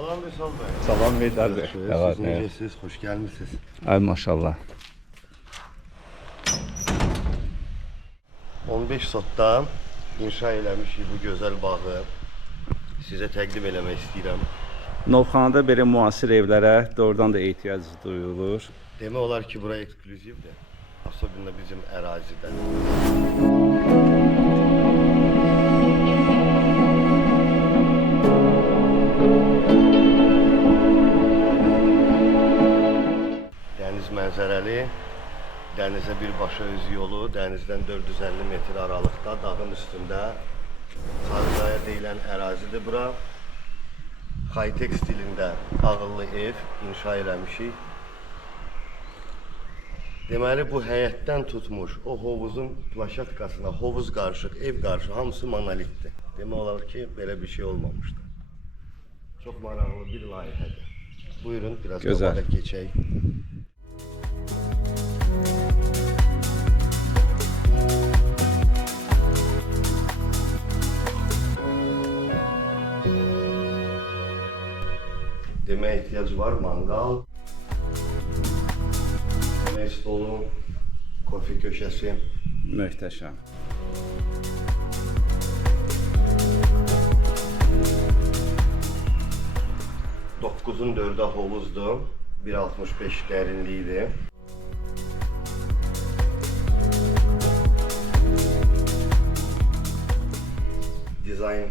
Salam Vüsal bəy. Salam Veydar bəy. Siz necəsiniz? Xoş gəlmisiniz. Ay maşallah. 15 sotda inşa eləmişik bu gözəl bağı. Sizə təqdim eləmək istəyirəm. Novxanada belə müasir evlərə doğrudan da ehtiyac duyulur. Demək olar ki, bura eksklüzivdir. Особенно bizim ərazidə. Dəniz mənzərəli, dənizə birbaşa öz yolu, dənizdən 450 metr aralıqda, dağın üstündə Xaricaya deyilən ərazidir bura. High-tech stilində ağıllı ev inşa eləmişik. Deməli, bu həyətdən tutmuş, o hovuzun plaşatkasına, hovuz qarışıq, ev qarışıq, hamısı monolitdir. Demək olar ki, belə bir şey olmamışdır. Çox maraqlı bir layihədir. Buyurun, biraz qabağa keçək. Deməyə ehtiyac var, mangal. Yemək stolu, kofe köşəsi. Möhtəşəm. Doqquzun 4-ə hovuzdur, 1.65 dərinliyidir. Dizayn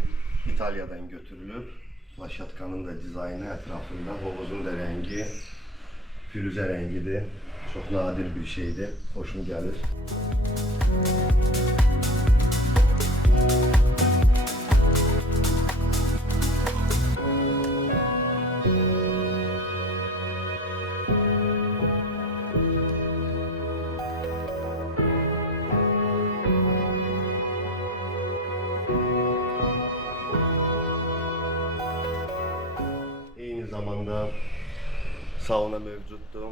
İtalyadan götürülüb. Plaşatkanın da dizaynı ətrafında, hovuzun da rəngi pürüzə rəngidir. Çox nadir bir şeydir, xoşum gəlir. Eyni zamanda sauna mövcuddur.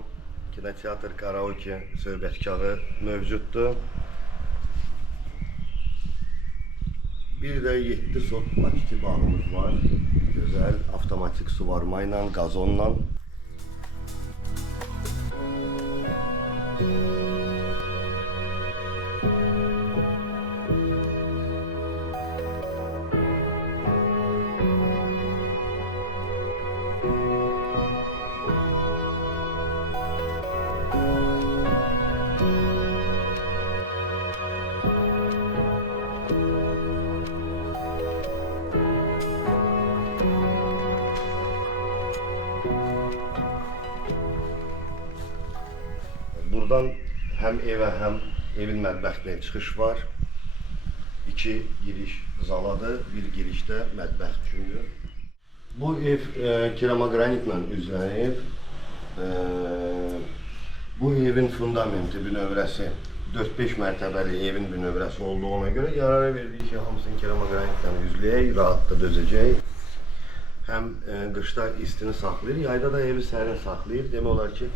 Kinoteatr, karaoke, söhbətkarı mövcuddur. Bir də 7 sot bakiti bağımız var. Gözəl, avtomatik suvarma ilə, qazonla. Buradan həm evə, həm evin mətbəxinə çıxış var. 2 giriş zaladır, bir girişdə mətbəx üçündür. Bu ev keramogranitlə üzlənib. Bu evin fundamenti, bünövrəsi 4-5 mərtəbəli evin bünövrəsi olduğuna görə yarara verdik ki, hamısını keramogranitlə üzləyək, rahat da dözəcək. Həm qışda istini saxlayır, yayda da evi sərin saxlayır. Demək olar ki,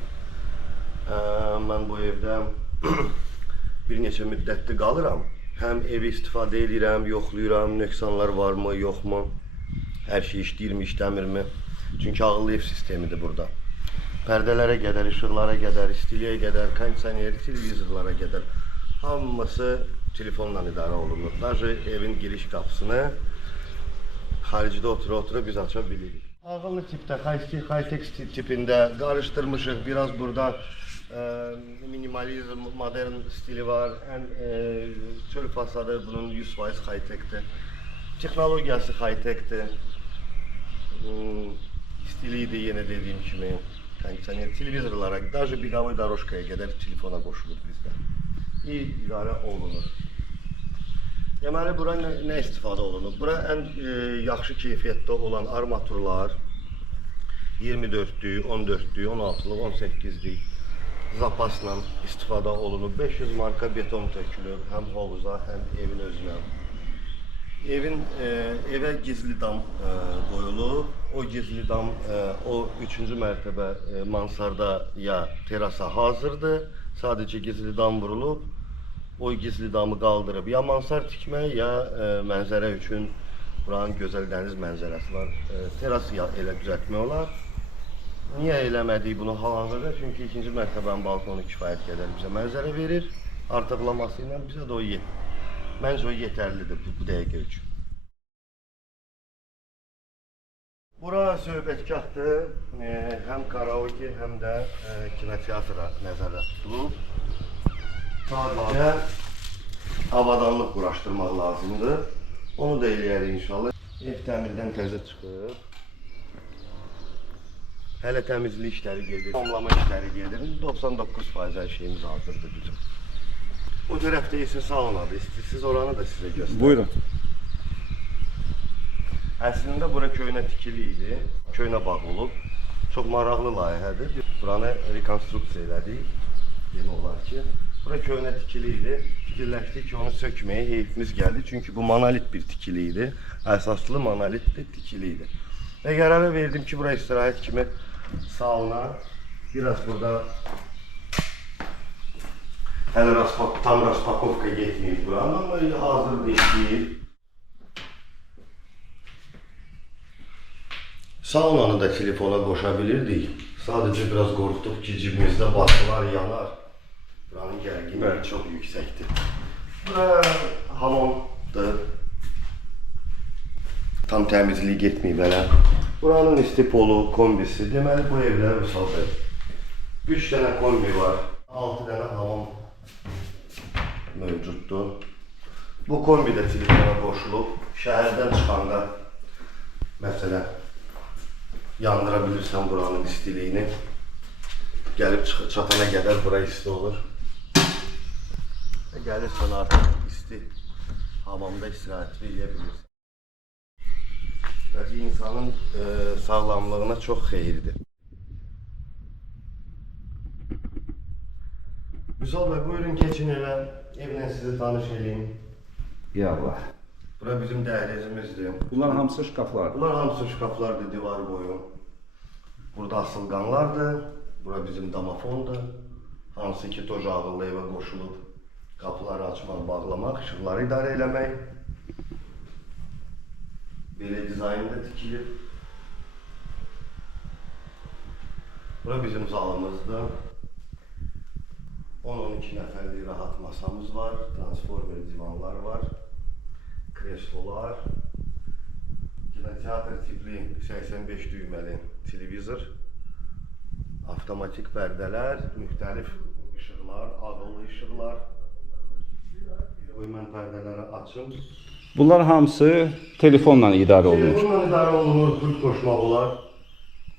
mən bu evdə bir neçə müddətli qalıram. Həm evi istifadə edirəm, yoxlayıram, nöqsanlar varmı, yoxmu, hər şey işləyirmi, işləmirmi. Çünki ağıllı ev sistemidir burada. Pərdələrə qədər, işıqlara qədər, istiliyə qədər, kondisioner, televizorlara qədər hamısı telefonla idarə olunur. Даже evin giriş qapısını xaricdə otura-otura biz aça bilirik. Ağıllı tipdə, high-tech tipində qarışdırmışıq. Biraz burada minimalizm, modern stili var. Çöl fasadı bunun 100% high-techdir. Texnologiyası high-techdir. Stili də yenə dediyim kimi. Kondisioner, televizorlara, даже beqavı daroşkaya qədər telefona qoşulur bizdə. İdarə olunur. Deməli, bura nə istifadə olunur? Bura ən yaxşı keyfiyyətdə olan armaturlar 24-lük, 14-lük, 16-lıq, 18-lik zapasla istifadə olunub. 500 marka beton tökülüb, həm hovuza, həm evin özünə. Evə gizli dam qoyulub. O gizli dam o 3-cü mərtəbə mansardaya, terasa hazırdır. Sadəcə gizli dam vurulub. O gizli damı qaldırıb ya mansard tikmək, ya mənzərə üçün Buranın gözəl dəniz mənzərəsi var. Terası elə düzəltmək olar. Niyə eləmədik bunu hal-hazırda? Çünki ikinci mərtəbənin balkonu kifayət qədər bizə mənzərə verir. Artıqlaması ilə bizə də o məncə o yetərlidir bu dəqiqə üçün. Bura söhbətgahdır. Həm karaoke, həm də kinoteatra nəzərdə tutulub. Sadəcə avadanlıq quraşdırmaq lazımdır. Onu da eləyərik inşallah. Ev təmirdən təzə çıxıb. Hələ təmizlik işləri gedir, tamamlama işləri gedir. 99% hər şeyimiz hazırdır bizim. O tərəfdə isə saunadır. İstəyirsiniz oranı da sizə göstərim. Buyurun. Əslində bura köhnə tikili idi, köhnə bağ olub. Çox maraqlı layihədir. Buranı rekonstruksiya elədik. Demək olar ki, bura köhnə tikili idi. Fikirləşdik ki, onu sökməyə heyfimiz gəldi. Çünki bu monolit bir tikili idi. Əsaslı monolitli tikili idi. Və qərara verdim ki, bura istirahət kimi sauna, biraz burada hələ tam raspakovka getməyib buranın, amma hazırda işləyir. Saunanı da telefona qoşa bilirdik. Sadəcə biraz qorxduq ki, cibimizdə basılar yanar. Buranın gərginliyi çox yüksəkdir. Bura hamamdır. Tam təmizliyi getməyib hələ. Buranın istipolu, kombisi. Deməli bu evlər misalda 3 dənə kombi var, 6 dənə hamam mövcuddur. Bu kombi də telefona qoşulub. Şəhərdən çıxanda məsələn yandıra bilirsən buranın istiliyini. Gəlib çatana qədər bura isti olur. Və gəlirsən artıq isti hamamda istirahət edə bilirsən. Və insanın sağlamlığına çox xeyirdir. Vüsal bəy, buyurun keçin evə. Evlə sizi tanış edeyim. Ya Allah. Bura bizim dəhlizimizdir. Bunlar hamısı şkaflardır. Bunlar hamısı şkaflardır divar boyu. Burada asılqanlardır. Bura bizim damafondur. Hansı ki toz ağıllı evə qoşulub. Qapıları açmaq, bağlamaq, işıqları idarə eləmək. Belə dizaynda tikilir. Bura bizim zalımızdır. 10-12 nəfərlik rahat masamız var. Transformer divanlar var. Kreslolar. Kinoteatr tipli 85 düyməli televizor. Avtomatik pərdələr, müxtəlif işıqlar, ağıllı işıqlar. Qoy mən pərdələri açım. Bunlar hamısı telefonla idarə olunur. Telefonla idarə olunur, pult qoşmaq olar.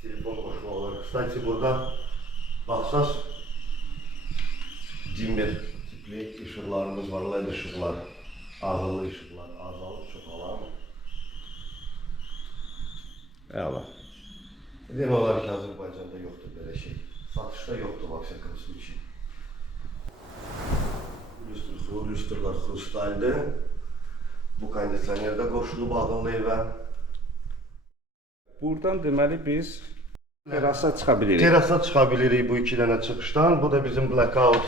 Telefon qoşmaq olar. Kısaca burada baxsaz cimber tipli işıqlarımız var, LED işıqlar, ağıllı işıqlar, azalıb çoxalar. Əla. Demək olar ki, Azərbaycanda yoxdur belə şey. Satışda yoxdur Vaksakov случай. Lüstrlar xrustaldır. Bu kondisioner də qoşulub ağıllı evə. Buradan deməli biz terasa çıxa bilirik. Terasa çıxa bilirik bu iki dənə çıxışdan. Bu da bizim blackout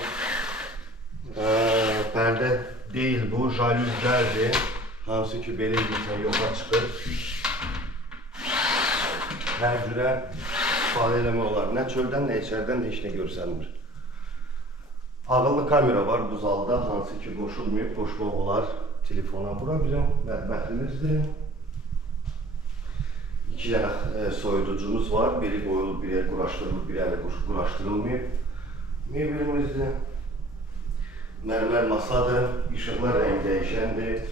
pərdə deyil bu, jalüzlərdir. Hansı ki belə edirsən yoxa çıxır. Hər cürə istifadə eləmək olar. Nə çöldən, nə içərdən də heç nə görsənmir. Ağıllı kamera var bu zalda, hansı ki qoşulmayıb, qoşmaq olar telefona. Bura bizim mətbəximizdir. İki dənə soyuducumuz var. Biri qoyulub, biri quraşdırılıb, biri hələ quraşdırılmayıb. Mebelimizdir. Mərmər masadır. İşıqlar rəng dəyişəndir.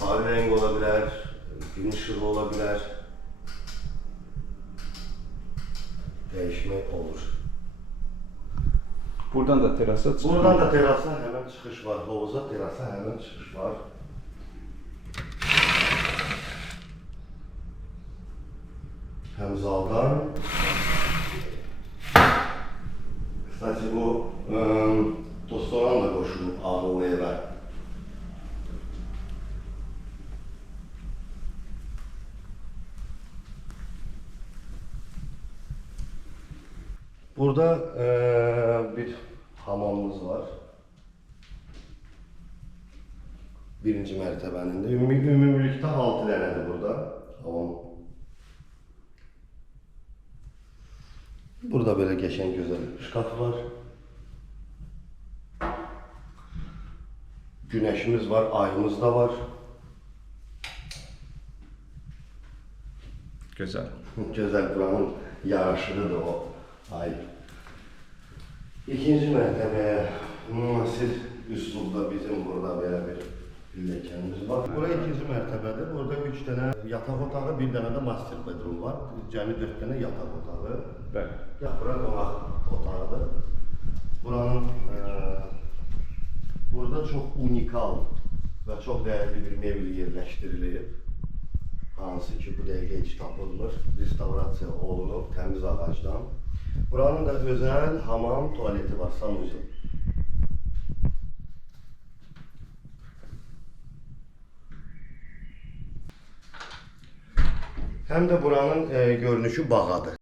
Sarı rəng ola bilər, gün işığı ola bilər. Dəyişmək olur. Buradan da terasa çıxır. Buradan da terasa həmən çıxış var. Hovuza terasa həmən çıxış var. Həm zaldan. Kısaca bu restoran da qoşulub ağıllı evə. Burada bir hamamımız var. birinci mərtəbənin də. Ümumilikdə 6 dənədir burada. Tamam. Burada böyle geçen güzel şkaf var. Güneşimiz var, ayımız da var. Gözəl. Güzel buranın yaraşıqıdır o ay. İkinci mərtəbəyə müasir üslubda bizim burada belə bir pilləkənimiz var. Bura ikinci mərtəbədir. Burada 3 dənə yataq otağı, bir dənə də master bedroom var. Cəmi 4 dənə yataq otağı. Bəli. Bura qonaq otağıdır. Buranın burada çox unikal və çox dəyərli bir mebel yerləşdirilib. Hansı ki, bu dəqiqə heç tapılmır, restavrasiya olunub təmiz ağacdan. Buranın da özəl hamam, tualeti var, sanuzel. Həm də buranın görünüşü bağadır.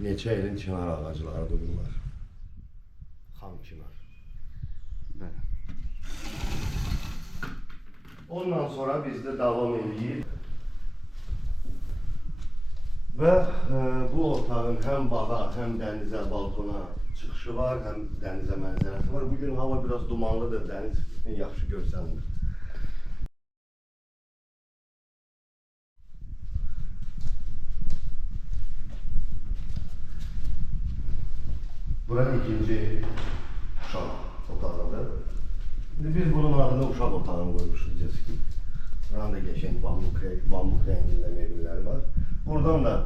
Neçə ilin çınar ağaclarıdır bunlar. Xam çınar. Bəli. Ondan sonra biz de devam edeyim. Ve bu otağın hem bağa hem denize, balkona çıkışı var, hem denize mənzərəsi var. Bugün hava biraz dumanlıdır, deniz yaxşı görsənmir. Burası ikinci uşaq otağıdır. Biz bunun adını uşaq otağını koymuşuz ki. Buranın da geçen bambuk renginde mebelleri var. Buradan da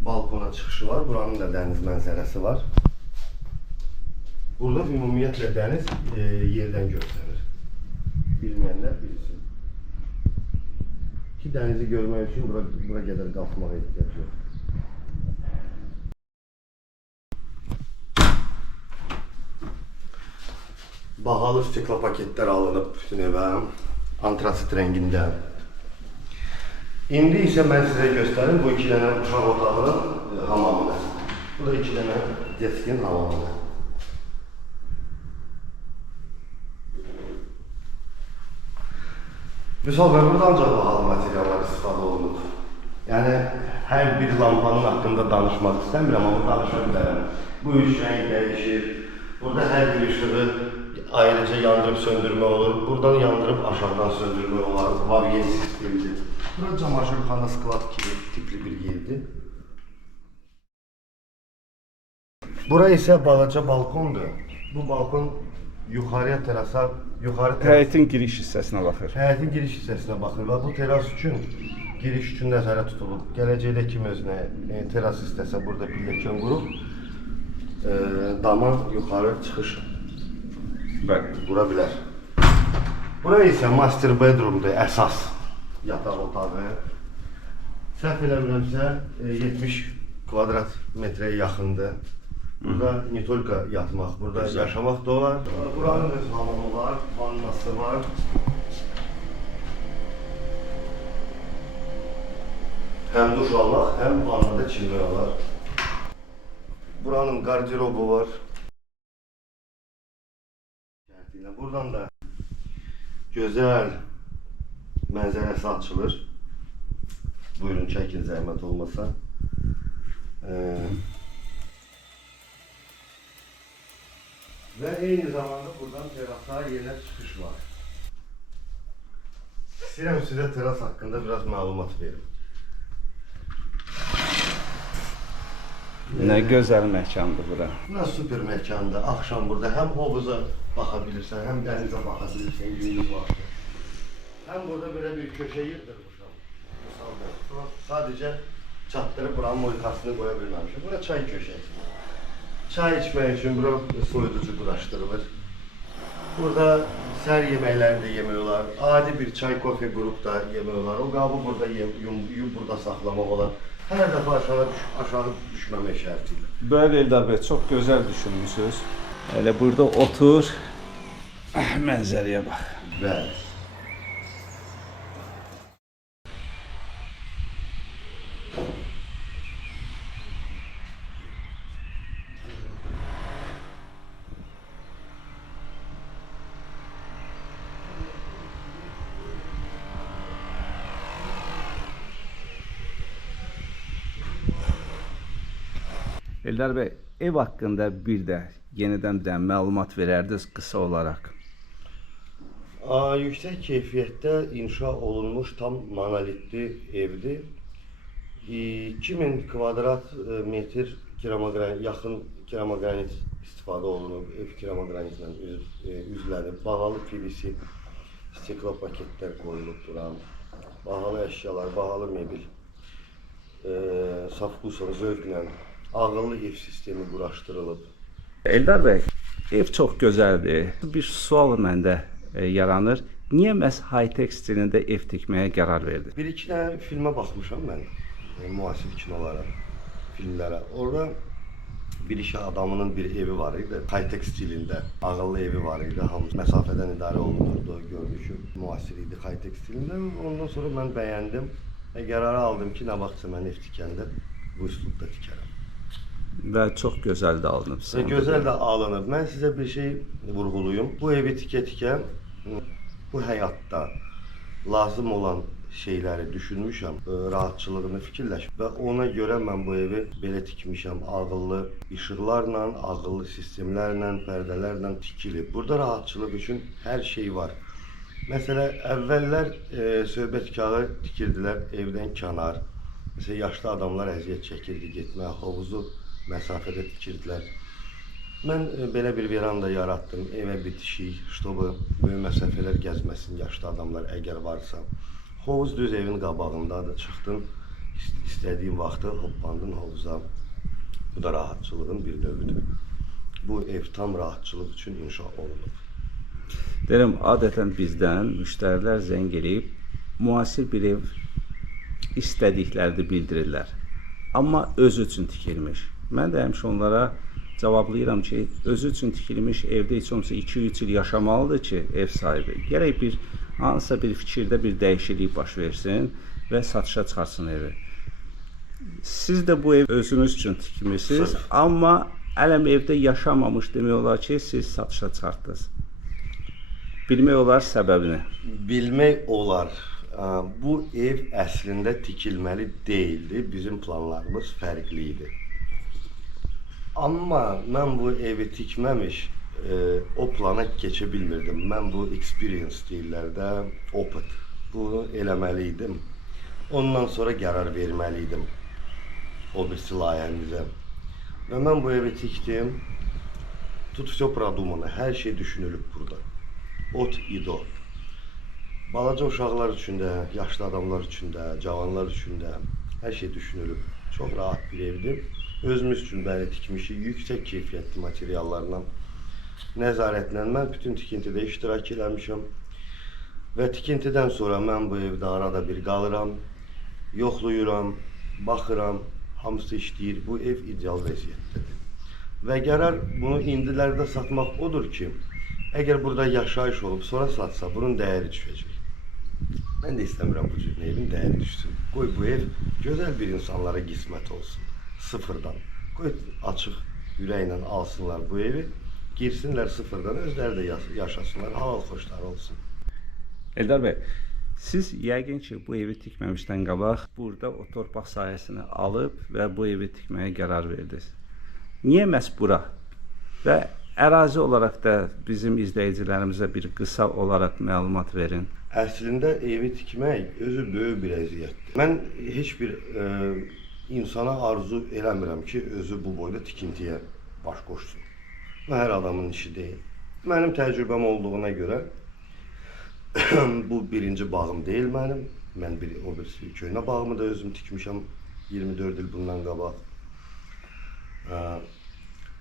balkona çıkışı var. Buranın da deniz mənzərəsi var. Burada ümumiyyətlə deniz yerden göstərir. Bilmeyenler bilsin. Ki denizi görmək üçün bura qədər qalxmağa ehtiyac yox. Bahalı stikla paketler alınıb bütün evə, antrasit rengində. İndi isə mən sizə göstərim bu 2 dənə uşaq otağının hamamını. Bu da 2 dənə deskin hamamını. Misal və burada ancaq bahalı materiallar istifadə olunub. Yəni, hər bir lampanın haqqında danışmaq istəmirəm, amma danışa bilərəm. Bu üç renk dəyişir. Burada hər bir ışığı ayrıca yandırıp söndürme olur. Buradan yandırıp aşağıdan söndürme olur. Varyen sistemidir. Burası çamaşırxana sklad tipli bir yerdir. Bura isə balaca balkondur. Bu balkon yuxarıya terasa, Həyətin giriş hissəsinə baxır. Həyətin giriş hissəsinə baxır və bu teras üçün giriş üçün nəzərə tutulub. Gələcəkdə kim özünə teras istəsə burada pilləkən qurub dama yuxarı çıxış qura bilər. Bura isə master bedroomdur, əsas yataq otağı. Səhv eləmirəmsə 70 kvadrat metrəyə yaxındır. Burada ne tolka yatmaq, burada yaşamaq da olar. Buranın öz hamamı var, vannası var. Hem duş almaq, hem vannada çilmək olar. Buranın garderobu var. Buradan da güzel mənzərəsi açılır. Buyurun çəkin zəhmət olmasa. Ve aynı zamanda buradan terasa yerine çıkış var. İstəyirəm sizə teras hakkında biraz məlumat verim. Nə gözəl məkandır bura. Bura süper məkandır. Akşam burada hem hovuza bakabilirsen, hem denize bakabilirsen günlük vakti. Hem burada böyle bir köşe yıldırmışam. Sadece çatdırıp buranın moykasını koya bilməmişim. Bura çay köşesi. Çay içmək üçün bura soyuducu quraşdırılır. Burada səhər yeməklərini də yemək olar. Adi bir çay, kofe qrup da yemək olar. O qabı burada yuyub burada saxlamaq olar. Hər dəfə aşağı düşməmək şərtilə. Böyle Eldar bəy, çox gözəl düşünmüsünüz. Elə burada otur, mənzərəyə bax. Bəli. Eldar bəy, ev haqqında bir də yenidən də məlumat verərdiniz qısa olaraq. Yüksək keyfiyyətdə inşa olunmuş tam monolitli evdir. 2000 kvadrat metr yaxın keramogranit istifadə olunub. Ev keramogranitlə üzlənib. Bahalı PVC stiklo paketlər qoyulub duran. Bahalı əşyalar, bahalı mebel. Safkuson, zövqlə ağıllı ev sistemi quraşdırılıb. Eldar bəy, ev çox gözəldir. Bir sual məndə yaranır. Niyə məhz high-tech stilində ev tikməyə qərar verdiniz? Bir-iki dənə filmə baxmışam mən, müasir kinolara, filmlərə. Orada bir iş adamının bir evi var idi, high-tech stilində, ağıllı evi var idi. Hamı məsafədən idarə olunurdu, görünüşü müasir idi high-tech stilində. Ondan sonra mən bəyəndim və qərarı aldım ki, nə vaxtsa mən ev tikəndə bu üslubda tikərəm. Və çox gözəl də alınıb. Və gözəl də alınıb. Mən sizə bir şey vurğuluyum. Bu evi tikə-tikə bu həyatda lazım olan şeyləri düşünmüşəm, rahatçılığını fikirləşib və ona görə mən bu evi belə tikmişəm. Ağıllı işıqlarla, ağıllı sistemlərlə, pərdələrlə tikilib. Burada rahatçılıq üçün hər şey var. Məsələn, əvvəllər söhbətkarı tikirdilər evdən kənar. Məsələn, yaşlı adamlar əziyyət çəkirdi getməyə, hovuzu məsafədə tikirdilər. Mən belə bir veranda yaratdım, evə bitişik, чтобы böyük məsafələr gəzməsin yaşlı adamlar əgər varsa. Hovuz düz evin qabağındadır, çıxdım, istədiyim vaxtı hoppandım hovuza. Bu da rahatçılığın bir növüdür. Bu ev tam rahatçılıq üçün inşa olunub. Deyirəm, adətən bizdən müştərilər zəng eləyib, müasir bir ev istədiklərini bildirirlər. Amma özü üçün tikilmiş. Mən də həmişə onlara cavablayıram ki, özü üçün tikilmiş evdə heç olmasa 2-3 il yaşamalıdır ki, ev sahibi. Gərək hansısa bir fikirdə bir dəyişiklik baş versin və satışa çıxarsın evi. Siz də bu ev özünüz üçün tikmişsiniz, amma ələm evdə yaşamamış demək olar ki, siz satışa çıxartdınız. Bilmək olar səbəbini. Bilmək olar. Bu ev əslində tikilməli deyildi. Bizim planlarımız fərqli idi. Amma mən bu evi tikməmiş o plana keçə bilmirdim. Mən bu experience deyirlər də, opit. Bunu eləməli idim. Ondan sonra qərar verməli idim o birisi layihəmizə. Və mən bu evi tikdim. Тут все продумано. Hər şey düşünülüb burada. От и до. Balaca uşaqlar üçün də, yaşlı adamlar üçün də, cavanlar üçün də hər şey düşünülüb. Çox rahat bir evdir. Özümüz üçün belə tikmişik, yüksək keyfiyyətli materiallarla, nəzarətlə. Mən bütün tikintidə iştirak eləmişəm və tikintidən sonra mən bu evdə arada bir qalıram, yoxluyuram, baxıram, hamısı işləyir. Bu ev ideal vəziyyətdədir. Və qərar bunu indilərdə satmaq odur ki, əgər burada yaşayış olub, sonra satsa, bunun dəyəri düşəcək. Mən də istəmirəm bu cür evin dəyəri düşsün. Qoy bu ev gözəl bir insanlara qismət olsun, sıfırdan. Qoy açıq ürəklə alsınlar bu evi, girsinlər sıfırdan, özləri də yaşasınlar, halal xoşları olsun. Eldar bəy, siz yəqin ki, bu evi tikməmişdən qabaq burada o torpaq sahəsini alıb və bu evi tikməyə qərar verdiniz. Niyə məhz bura? Və ərazi olaraq da bizim izləyicilərimizə bir qısa olaraq məlumat verin. Əslində evi tikmək özü böyük bir əziyyətdir. Mən heç bir insana arzu eləmirəm ki, özü bu boyda tikintiyə baş qoşsun. Bu hər adamın işi deyil. Mənim təcrübəm olduğuna görə bu birinci bağım deyil mənim. Mən o birisi köhnə bağımı da özüm tikmişəm 24 il bundan qabaq.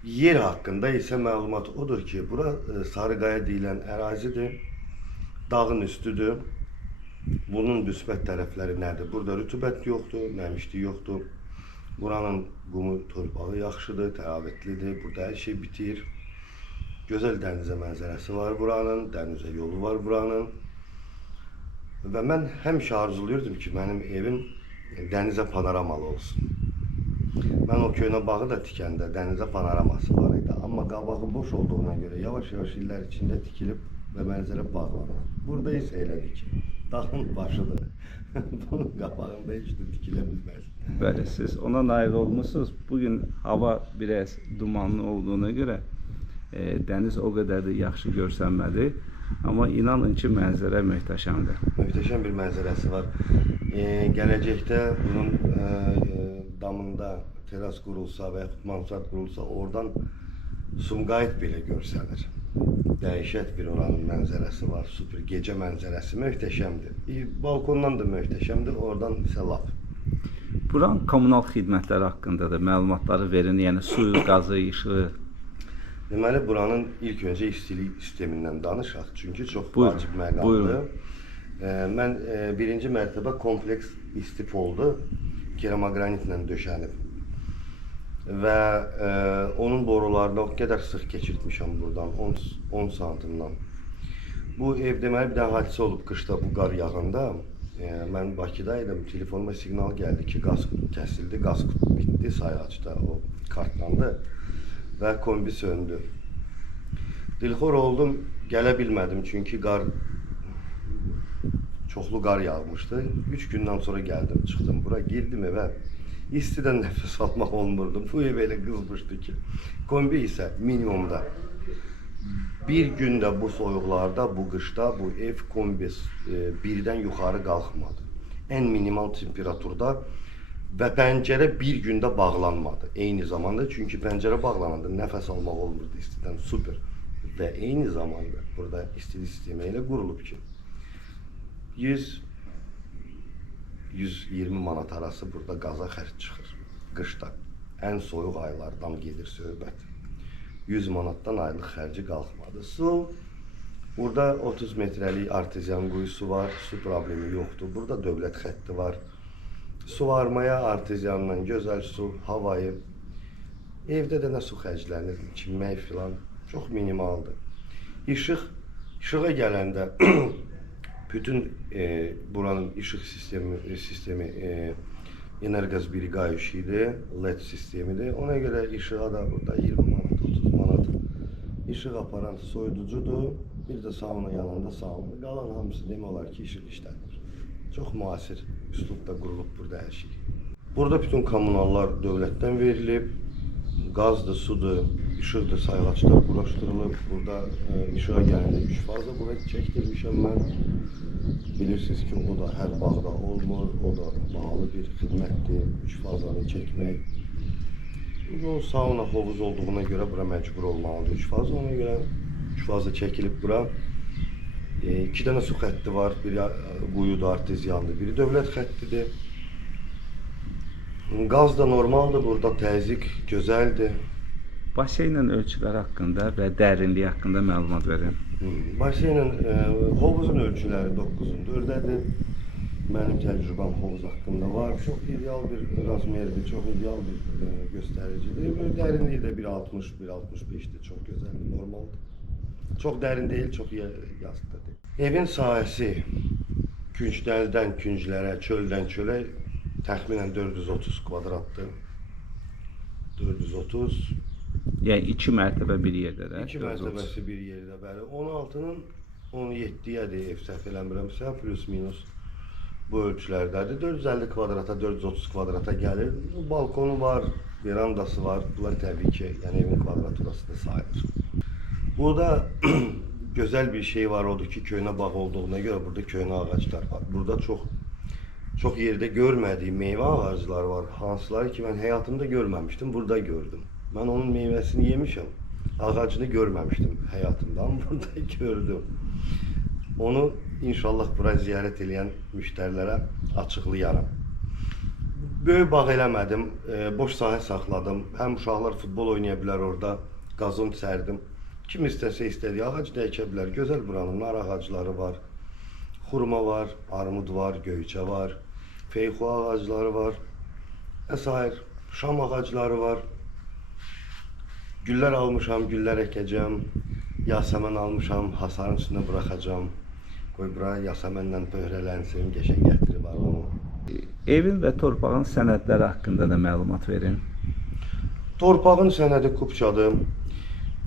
Yer haqqında isə məlumat odur ki, bura Sarıqaya deyilən ərazidir. Dağın üstüdür. Bunun müsbət tərəfləri nədir? Burada rütubət yoxdur, nəmişlik yoxdur. Buranın qumu torpağı yaxşıdır, təravətlidir. Burada hər şey bitir. Gözəl dənizə mənzərəsi var buranın, dənizə yolu var buranın. Və mən həmişə arzuluyordum ki, mənim evim dənizə panoramalı olsun. Mən o köhnə bağı da tikəndə dənizə panoraması var idi. Amma qabağı boş olduğuna görə yavaş-yavaş illər içində tikilib və mənzərə bağlanır. Burada isə elədir ki, Dağın başıdır. Bunun qabağında heç də tikilə bilməz. Bəli, siz ona nail olmusunuz. Bugün hava biraz dumanlı olduğuna göre deniz o kadar da yaxşı görsənmədi. Amma inanın ki, mənzərə möhtəşəmdir. Möhtəşəm bir mənzərəsi var. Gələcəkdə bunun damında teras qurulsa və yaxud mansard qurulsa, oradan Sumqayıt belə görsənir. Dəhşət bir oranın mənzərəsi var, super gecə mənzərəsi möhtəşəmdir. Balkondan da möhtəşəmdir, oradan isə lap. Buranın kommunal xidmətləri haqqında da məlumatları verin, yəni suyu, qazı, işığı. Deməli, buranın ilk öncə istilik sistemindən danışaq, çünki çox Buyurun, vacib məqamdır. buyurun. Mən birinci mərtəbə kompleks istif oldu, keramogranitlə döşənib. Və onun borularını o qədər sıx keçirtmişəm buradan, 10 santimdən. Bu ev deməli bir dənə hadisə olub qışda bu qar yağanda. Mən Bakıdaydım, telefonuma siqnal gəldi ki, qaz kəsildi, qaz bitdi sayğacda, o kartlandı və kombi söndü. Dilxor oldum, gələ bilmədim çünki qar, çoxlu qar yağmışdı. 3 gündən sonra gəldim, çıxdım bura, girdim evə. İstidən nəfəs almaq olmurdu. Bu ev elə qızmışdı ki. Kombi isə minimumda. Bir gündə bu soyuqlarda, bu qışda bu ev kombi birdən yuxarı qalxmadı. Ən minimal temperaturda və pəncərə bir gündə bağlanmadı. Eyni zamanda, çünki pəncərə bağlananda nəfəs almaq olmurdu istidən, super. Və eyni zamanda burada istilik sistemi ilə qurulub ki, 100-120 manat arası burada qaza xərc çıxır qışda. Ən soyuq aylardan gedir söhbət. 100 manatdan aylıq xərci qalxmadı. Su, burada 30 metrəlik artezyan quyusu var, su problemi yoxdur. Burada dövlət xətti var. Suvarmaya artezyanla gözəl su, havayı. Evdə də nə su xərclənir, çimmək filan çox minimaldır. İşığa gələndə bütün buranın işıq sistemi energosberigaющийdir, LED sistemidir. Ona görə işığa da burada 20 manat, 30 manat işıq aparan soyuducudur. Bir də sauna yanında sauna. Qalan hamısı demək olar ki, işıq işlədir. Çox müasir üslubda qurulub burada hər şey. Burada bütün kommunallar dövlətdən verilib. Qazdır, sudur, işıqdır, sayğaclar quraşdırılıb. Burada işığa gələndə 3 faza bura çəkdirmişəm mən. Bilirsiniz ki, o da hər bağda olmur, o da bahalı bir xidmətdir, 3 fazanı çəkmək. O sauna hovuz olduğuna görə bura məcbur olmalıdır 3 faza, ona görə 3 faza çəkilib bura. 2 dənə su xətti var, biri quyudur, artezyandır, biri dövlət xəttidir. Qaz da normaldır, burada təzyiq gözəldir. Baseynin ölçüləri haqqında və dərinliyi haqqında məlumat verin. Baseynin hovuzun ölçüləri 9-4-dədir. Mənim təcrübəm hovuz haqqında var. Çox ideal bir razmerdir, çox ideal bir göstəricidir. Dərinliyi də 1.60-1.65-dir, çox gözəldir, normaldır. Çox dərin deyil, çox yazıqdır. Evin sahəsi künclərdən künclərə, çöldən çölə təxminən 430 kvadratdır. 430. Yəni 2 mərtəbə bir yerdə də. 2 mərtəbəsi bir yerdə, bəli. 16-nın 17-yədir ev səhv eləmirəmsə, plus minus bu ölçülərdədir. 450 kvadrata, 430 kvadrata gəlir. Balkonu var, verandası var. Bunlar təbii ki, yəni evin kvadraturası da sayılır. Burada gözəl bir şey var, odur ki, köhnə bağ olduğuna görə burada köhnə ağaclar var. Burada çox yerdə görmədiyim meyvə ağacları var. Hansıları ki, mən həyatımda görməmişdim, burada gördüm. Mən onun meyvəsini yemişəm, ağacını görməmişdim həyatımda, amma burada gördüm. Onu inşallah bura ziyarət edən müştərilərə açıqlayaram. Böyük bağ eləmədim, boş sahə saxladım. Həm uşaqlar futbol oynaya bilər orada, qazon sərdim. Kim istəsə istədiyi ağac da əkə bilər. Gözəl buranın nar ağacları var, xurma var, armud var, göyçə var, feyxu ağacları var, əsair, şam ağacları var. Güllər almışam, güllər əkəcəm, yasəmən almışam, hasarın üstünə buraxacam. Qoy bura yasəmənlə pöhrələnsin, qəşəng gətiri var onu. Evin və torpağın sənədləri haqqında da məlumat verin. Torpağın sənədi Kupçadır,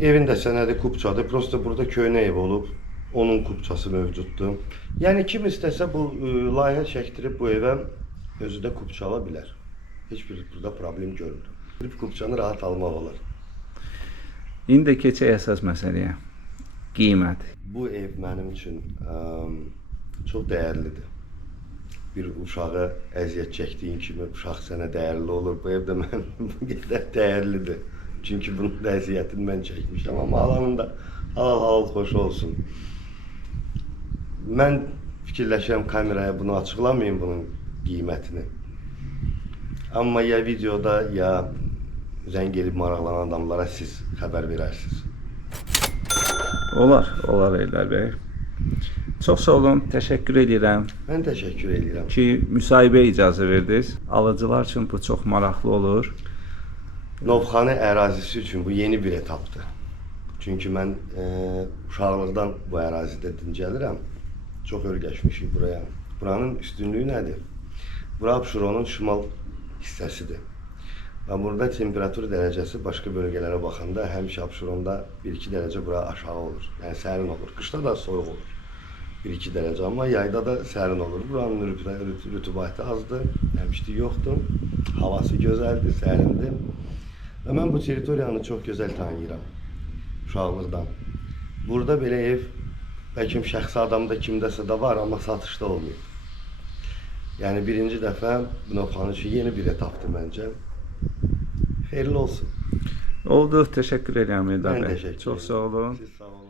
evin də sənədi Kupçadır. Prosta burada köhnə ev olub. Onun kubçası mövcuddur. Yəni kim istəsə bu layihə çəkdirib bu evə özü də kubça ala bilər. Heç bir burada problem görmürəm. Bir kubçanı rahat almaq olar. İndi keçək əsas məsələyə. Qiymət. Bu ev mənim üçün çox dəyərlidir. Bir uşağa əziyyət çəkdiyin kimi uşaq sənə dəyərli olur. Bu ev də mənim bu qədər dəyərlidir. Çünki bunun da əziyyətini mən çəkmişəm. Amma alanın da halal xoş olsun. Mən fikirləşirəm kameraya bunu açıqlamayım bunun qiymətini. Amma ya videoda ya zəng edib maraqlanan adamlara siz xəbər verərsiniz. Olar Eldar bəy. Çox sağ olun, təşəkkür edirəm Mən təşəkkür edirəm. ki, müsahibəyə icazə verdiniz. Alıcılar üçün bu çox maraqlı olur. Novxanı ərazisi üçün bu yeni bir etapdır. Çünki mən uşaqlıqdan bu ərazidə dincəlirəm. Çox örgəşmişik buraya. Buranın üstünlüyü nədir? Bura Abşeronun şimal hissəsidir. Və burada temperatur dərəcəsi başqa bölgələrə baxanda həmişə Abşeronda 1-2 dərəcə bura aşağı olur. Yəni sərin olur. Qışda da soyuq olur. 1-2 dərəcə, amma yayda da sərin olur. Buranın rütubəti azdır, nəmişlik yoxdur. Havası gözəldir, sərindir. Və mən bu teritoriyanı çox gözəl tanıyıram. Uşaqlıqdan. Burada belə ev bəlkə şəxsi adamda kimdəsə də var, amma satışda olmuyor. Yəni birinci dəfə bu Novxanı üçün yeni bir etapdır məncə. Xeyirli olsun. Oldu, təşəkkür edirəm Eldar Mən bəy. təşəkkür Çox sağ olun. Siz sağ olun.